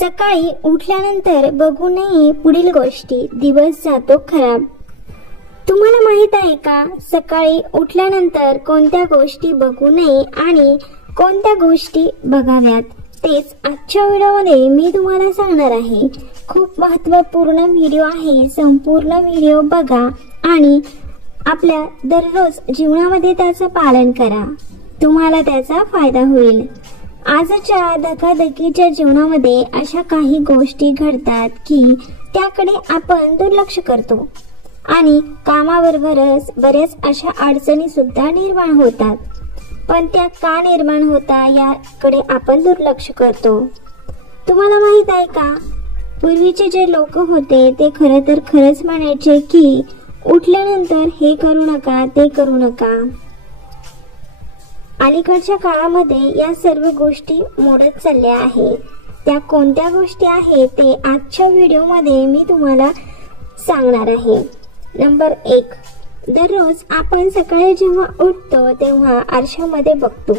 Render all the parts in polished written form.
सकाळी उठल्यानंतर बघू नये पुढील गोष्टी, दिवस जातो खराब। तुम्हाला माहित आहे का, सकाळी उठल्यानंतर कोणत्या गोष्टी बघू नये आणि कोणत्या गोष्टी बघाव्यात, तेच आजच्या व्हिडिओमध्ये मी तुम्हाला सांगणार आहे। खूप महत्त्वपूर्ण व्हिडिओ आहे, संपूर्ण व्हिडिओ बघा आणि आपल्या दररोज जीवनामध्ये त्याचं पालन करा, तुम्हाला त्याचा फायदा होईल। आजच्या धकाधकीच्या जीवनामध्ये अशा काही गोष्टी घडतात की त्याकडे आपण दुर्लक्ष करतो आणि कामाबरोबरच बऱ्याच अशा अडचणी सुद्धा निर्माण होतात, पण त्या का निर्माण होता याकडे आपण दुर्लक्ष करतो। तुम्हाला माहित आहे का, पूर्वीचे जे लोक होते ते खरंच म्हणायचे की उठल्यानंतर हे करू नका, ते करू नका। अलीकडच्या काळामध्ये या सर्व गोष्टी मोडत चालल्या आहेत। त्या कोणत्या गोष्टी आहेत ते आजच्या व्हिडिओमध्ये मी तुम्हाला सांगणार आहे। नंबर 1, दररोज आपण सकाळी जेव्हा उठतो तेव्हा आरशामध्ये बघतो,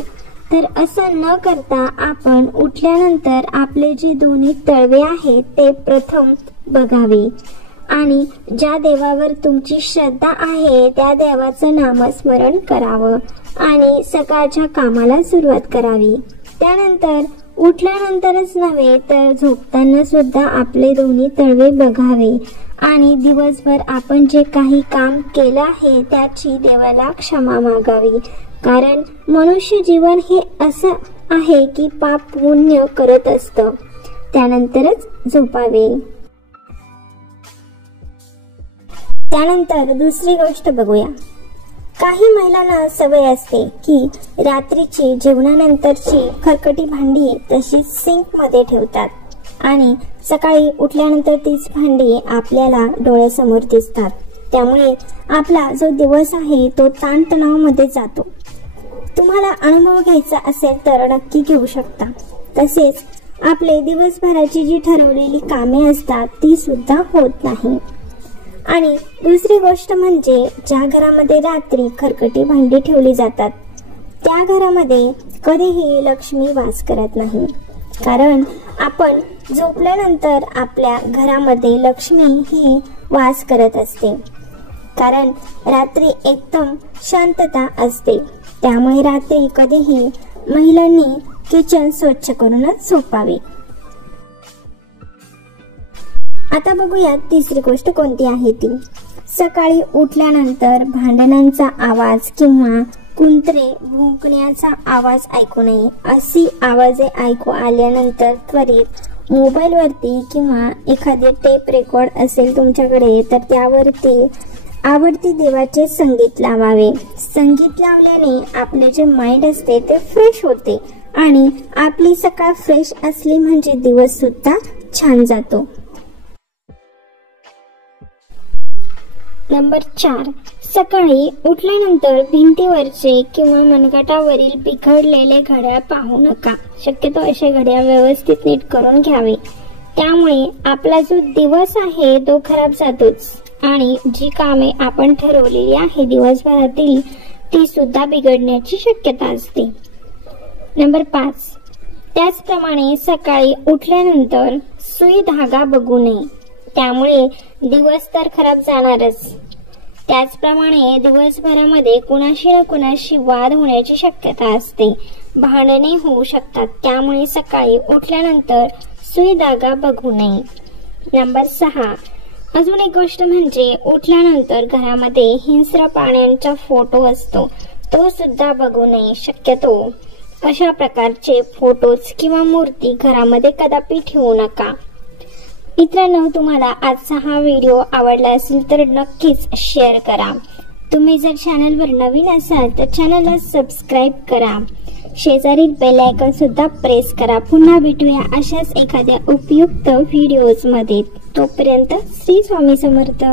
तर असं न करता आपण उठल्यानंतर आपले जे दोन्ही तळवे आहेत ते प्रथम बघावे आणि ज्या देवावर तुमची श्रद्धा आहे त्या देवाचं नामस्मरण करावं आणि सकाळच्या कामाला सुरुवात करावी। त्यानंतर उठल्यानंतरच नव्हे तर झोपताना सुद्धा आपले दोन्ही तळवे बघावे आणि दिवसभर आपण जे काही काम केलं आहे त्याची देवाला क्षमा मागावी, कारण मनुष्य जीवन हे असं आहे की पाप पुण्य करत असतं। त्यानंतरच झोपावे। त्यानंतर दुसरी गोष्ट बघूया। काही महिलांना सवय असते की रात्रीची जेवणानंतरची खरकटी भांडी तशीच सिंक मध्ये ठेवतात आणि सकाळी उठल्यानंतर तीच भांडी आपल्याला डोळ्यासमोर दिसतात। त्यामुळे आपला जो दिवस आहे तो ताणतणावामध्ये जातो। तुम्हाला अनुभव घ्यायचा असेल तर नक्की घेऊ शकता। तसेच आपले दिवसभराची जी ठरवलेली कामे असतात ती सुद्धा होत नाही। आणि दुसरी गोष्ट म्हणजे ज्या घरामध्ये रात्री खरकटी भांडी ठेवली जातात त्या घरामध्ये कधीही लक्ष्मी वास करत नाही, कारण आपण झोपल्यानंतर आपल्या घरामध्ये लक्ष्मी ही वास करत असते, कारण रात्री एकदम शांतता असते। त्यामुळे रात्री कधीही महिलांनी किचन स्वच्छ करूनच झोपावे। आता बघूया तिसरी गोष्ट कोणती आहे ती। सकाळी उठल्यानंतर भांडणांचा आवाज किंवा कुंत्रे भुंकण्याचा आवाज ऐकू नये। अशी आवाजे ऐकू आल्यानंतर त्वरित मोबाईलवरती किंवा एखादी टेप रेकॉर्ड असेल तुमच्याकडे तर त्यावरती आवडती देवाचे संगीत लावावे। संगीत लावल्याने आपले जे माइंड असते ते फ्रेश होते आणि आपली सकाळ फ्रेश असली म्हणजे दिवस सुद्धा छान जातो। नंबर 4, सकाळी उठल्यानंतर भिंतीवरचे किंवा मनगटावरील बिघडलेले घड्याळ पाहू नका। शक्यतो असे घड्याळ व्यवस्थित नीट करून घ्यावे, त्यामुळे आपला जो दिवस आहे तो खराब जातोच आणि जी कामे आपण ठरवलेली आहे दिवसभरातील ती सुद्धा बिघडण्याची शक्यता असते। नंबर 5, त्याचप्रमाणे सकाळी उठल्यानंतर सुई धागा बघू नये, त्यामुळे दिवस तर खराब जाणारच। त्याचप्रमाणे दिवसभरामध्ये कुणाशी ना कुणाशी वाद होण्याची शक्यता असते, भांडणे होऊ शकतात, त्यामुळे सकाळी उठल्यानंतर सुई धागा बघू नये। नंबर 6, अजून एक गोष्ट म्हणजे उठल्यानंतर घरामध्ये हिंस्र प्राण्यांचा फोटो असतो तो सुद्धा बघू नये। शक्यतो अशा प्रकारचे फोटोज किंवा मूर्ती घरामध्ये कदापि ठेवू नका। मित्रांनो, तुम्हाला आजचा हा व्हिडिओ आवडला असेल तर नक्कीच शेअर करा। तुम्ही जर चॅनलवर नवीन असाल तर चॅनलला सबस्क्राईब करा, शेजारील बेल आयकॉन सुद्धा प्रेस करा। पुन्हा भेटूया अशाच एखाद्या उपयुक्त व्हिडिओज मध्ये। तोपर्यंत श्री स्वामी समर्थ।